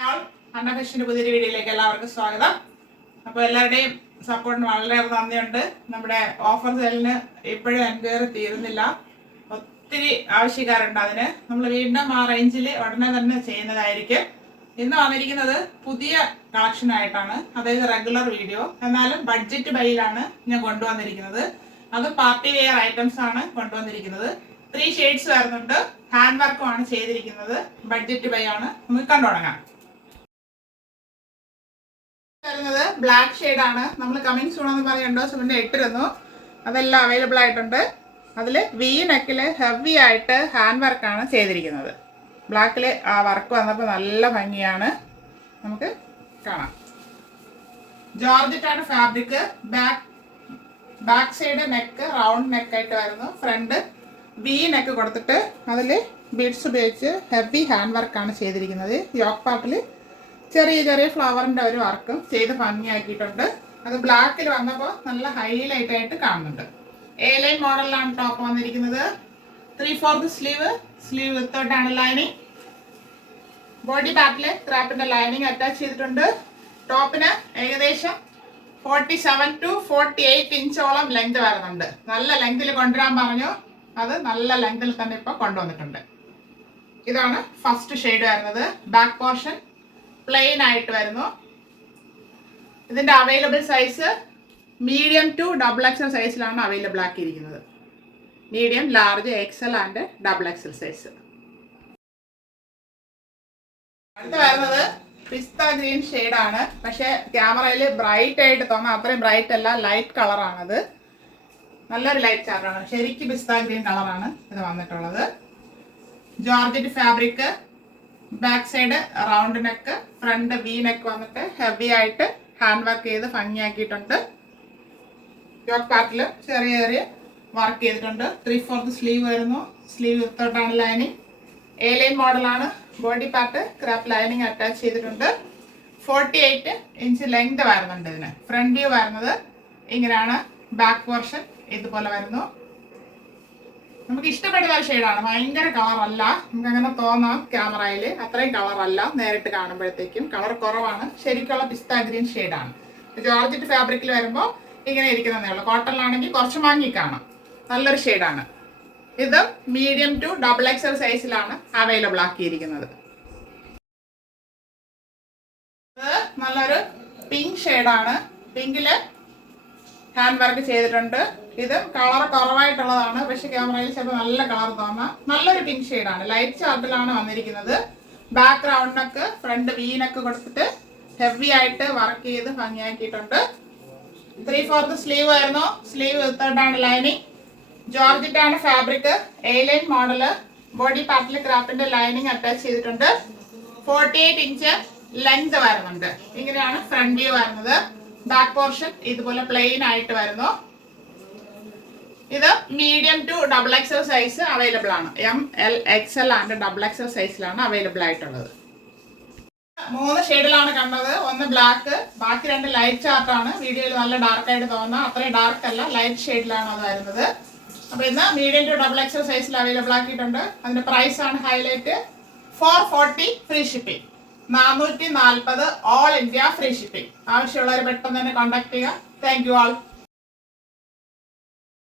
അന്നഫെഷന്റെ പുതിയൊരു വീഡിയോയിലേക്ക് എല്ലാവർക്കും സ്വാഗതം. അപ്പോൾ എല്ലാവരുടെയും സപ്പോർട്ടിന് വളരെയേറെ നന്ദിയുണ്ട്. നമ്മുടെ ഓഫർ സെയിലിന് ഇപ്പോഴും എൻക്വയറി തീരുന്നില്ല, ഒത്തിരി ആവശ്യക്കാരുണ്ട്. അതിന് നമ്മൾ വീണ്ടും ആ റേഞ്ചിൽ ഉടനെ തന്നെ ചെയ്യുന്നതായിരിക്കും. ഇന്ന് വന്നിരിക്കുന്നത് പുതിയ കളക്ഷൻ ആയിട്ടാണ്, അതായത് റെഗുലർ വീഡിയോ, എന്നാലും ബഡ്ജറ്റ് ബൈയിലാണ് ഞാൻ കൊണ്ടുവന്നിരിക്കുന്നത്. അത് പാർട്ടി വെയർ ഐറ്റംസ് ആണ് കൊണ്ടുവന്നിരിക്കുന്നത്. 3 ഷെയ്ഡ്സ് വരുന്നുണ്ട്, ഹാൻഡ് വർക്കുമാണ് ചെയ്തിരിക്കുന്നത്. ബഡ്ജറ്റ് ബൈ ആണ്. നമുക്ക് കണ്ടു തുടങ്ങാം. വരുന്നത് ബ്ലാക്ക് ഷെയ്ഡ് ആണ്. നമ്മൾ കമ്മിങ് സൂൺ എന്ന് പറഞ്ഞ 2 ദിവസം മുന്നേ ഇട്ടിരുന്നു, അതെല്ലാം അവൈലബിൾ ആയിട്ടുണ്ട്. അതിൽ വി നെക്കിൽ ഹെവി ആയിട്ട് ഹാൻഡ് വർക്കാണ് ചെയ്തിരിക്കുന്നത്. ബ്ലാക്കിൽ ആ വർക്ക് വന്നപ്പോൾ നല്ല ഭംഗിയാണ്, നമുക്ക് കാണാം. ജോർജറ്റാണ് fabric. Back side neck round നെക്കായിട്ട് വരുന്നു. ഫ്രണ്ട് വി നെക്ക് കൊടുത്തിട്ട് അതിൽ ബീഡ്സ് ഉപയോഗിച്ച് ഹെവി ഹാൻഡ് വർക്കാണ് ചെയ്തിരിക്കുന്നത്. യോക്ക് പാർട്ടിൽ ചെറിയ ചെറിയ ഫ്ലവറിൻ്റെ ഒരു വർക്കും ചെയ്ത് ഭംഗിയാക്കിയിട്ടുണ്ട്. അത് ബ്ലാക്കിൽ വന്നപ്പോൾ നല്ല ഹൈലൈറ്റ് ആയിട്ട് കാണുന്നുണ്ട്. എ ലൈൻ മോഡലിലാണ് ടോപ്പ് വന്നിരിക്കുന്നത്. 3/4 സ്ലീവ് വിത്തോട്ടാണ് ലൈനിങ്. ബോഡി പാർട്ടിൽ ക്രാപ്പിന്റെ ലൈനിങ് അറ്റാച്ച് ചെയ്തിട്ടുണ്ട്. ടോപ്പിന് ഏകദേശം 47 to 48 ഇഞ്ചോളം ലെങ്ത് വരുന്നുണ്ട്. നല്ല ലെങ്തിൽ കൊണ്ടുവരാൻ പറഞ്ഞു, അത് നല്ല ലെങ്തിൽ തന്നെ ഇപ്പോൾ കൊണ്ടുവന്നിട്ടുണ്ട്. ഇതാണ് ഫസ്റ്റ് ഷെയ്ഡ് വരുന്നത്. ബാക്ക് പോർഷൻ പ്ലെയിൻ ആയിട്ട് വരുന്നു. ഇതിന്റെ available size medium to XXL സൈസിലാണ് അവൈലബിൾ ആക്കിയിരിക്കുന്നത്. Medium, large, XL and XXL size. അടുത്ത വരുന്നത് പിസ്ത ഗ്രീൻ ഷെയ്ഡാണ്. പക്ഷെ ക്യാമറയിൽ ബ്രൈറ്റ് ആയിട്ട് തോന്നാം, അത്രയും ബ്രൈറ്റ് അല്ല, ലൈറ്റ് കളറാണത്. നല്ലൊരു ലൈറ്റ് ചാർട്ടാണ്. ശരിക്കും പിസ്ത ഗ്രീൻ കളറാണ് ഇത് വന്നിട്ടുള്ളത്. Georgette fabric. Back side round neck, front V neck വന്നിട്ട് ഹെവി ആയിട്ട് ഹാൻഡ് വർക്ക് ചെയ്ത് ഭംഗിയാക്കിയിട്ടുണ്ട്. യോക്ക് പാർട്ടിൽ ചെറിയ ചെറിയ വർക്ക് ചെയ്തിട്ടുണ്ട്. 3/4 സ്ലീവ് വരുന്നു. സ്ലീവ് വിത്തോട്ടാണ് ലൈനിങ്. എ ലൈൻ മോഡലാണ്. Body part crepe lining attach ചെയ്തിട്ടുണ്ട്. 48 ഇഞ്ച് ലെങ്ത് വരുന്നുണ്ട് ഇതിന്. ഫ്രണ്ട് വ്യൂ വരുന്നത് ഇങ്ങനെയാണ്. ബാക്ക് പോർഷൻ ഇതുപോലെ വരുന്നു. നമുക്ക് ഇഷ്ടപ്പെടുന്ന ഷെയ്ഡാണ്. ഭയങ്കര കളറല്ല, നമുക്ക് അങ്ങനെ തോന്നാം ക്യാമറയിൽ, അത്രയും കളറല്ല. നേരിട്ട് കാണുമ്പോഴത്തേക്കും കളർ കുറവാണ്. ശരിക്കുള്ള പിസ്ത ഗ്രീൻ ഷെയ്ഡാണ്. ജോർജറ്റ് ഫാബ്രിക്കിൽ വരുമ്പോൾ ഇങ്ങനെ ഇരിക്കുന്നതേ ഉള്ളൂ. കോട്ടണിലാണെങ്കിൽ കുറച്ച് മങ്ങി കാണാം. നല്ലൊരു ഷെയ്ഡാണ്. ഇത് മീഡിയം ടു XXL സൈസിലാണ് അവൈലബിൾ ആക്കിയിരിക്കുന്നത്. ഇത് നല്ലൊരു പിങ്ക് ഷെയ്ഡാണ്. പിങ്കില് ഹാൻഡ് വർക്ക് ചെയ്തിട്ടുണ്ട്. ഇത് കളർ കുറവായിട്ടുള്ളതാണ്, പക്ഷെ ക്യാമറയിൽ ചിലപ്പോൾ നല്ല കളർ തോന്നാം. നല്ലൊരു പിങ്ക് ഷെയ്ഡാണ്. ലൈറ്റ് ചാർട്ടിലാണ് വന്നിരിക്കുന്നത്. ബാക്ക് റൗണ്ടിനൊക്കെ ഫ്രണ്ട് വീനൊക്കെ കൊടുത്തിട്ട് ഹെവി ആയിട്ട് വർക്ക് ചെയ്ത് ഭംഗിയാക്കിയിട്ടുണ്ട്. 3/4 സ്ലീവ് ആയിരുന്നു. സ്ലീവ് വിത്തോട്ടാണ് ലൈനിങ്. ജോർജറ്റ് ആണ് fabric. A line model. Body പാർട്ടിൽ ക്രാപ്പിന്റെ ലൈനിങ് അറ്റാച്ച് ചെയ്തിട്ടുണ്ട്. 48 ഇഞ്ച് ലെങ്ത് വരുന്നുണ്ട്. ഇങ്ങനെയാണ് ഫ്രണ്ട് വ്യൂ വരുന്നത്. ബാക്ക് പോർഷൻ ഇതുപോലെ പ്ലെയിൻ ആയിട്ട് വരുന്നു. ഇത് medium to XXL size available ആണ്. M, L, XL and XXL സൈസിലാണ് അവൈലബിൾ ആയിട്ടുള്ളത്. 3 ഷെയ്ഡിലാണ് കണ്ടത്. ഒന്ന് ബ്ലാക്ക്, ബാക്കി 2 ലൈറ്റ് ചാർട്ടാണ്. വീഡിയോയിൽ നല്ല ഡാർക്ക് ആയിട്ട് തോന്നുന്നത്, അത്രയും ഡാർക്ക് അല്ല, ലൈറ്റ് ഷെയ്ഡിലാണ് അത് വരുന്നത്. അപ്പൊ ഇന്ന് മീഡിയം ടു XXL സൈസിൽ അവൈലബിൾ ആക്കിയിട്ടുണ്ട്. അതിന്റെ പ്രൈസ് ആണ് highlight. 440 free shipping. 440 all India free shipping. ആവശ്യമുള്ളവർ പെട്ടെന്ന് തന്നെ കോൺടാക്ട് ചെയ്യുക. Thank you all.